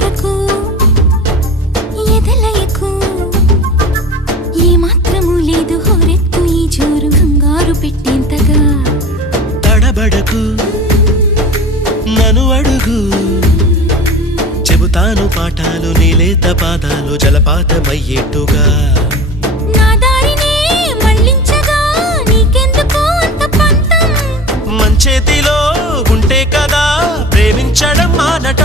కొరకు ఎదలయకు ఏ మాత్రము లేదు హోరెత్తు ఈ జోరు కంగారు పెట్టేంతగా తడబడకు నన్ను అడుగు చెబుతాను పాఠాలు నీలేత పాదాలు జలపాతమయ్యేట్టుగా నా దారినే మళ్ళించగా నీకెందుకు అంత పంతం మంచేతిలో ఉంటే కదా ప్రేమించడం మానటం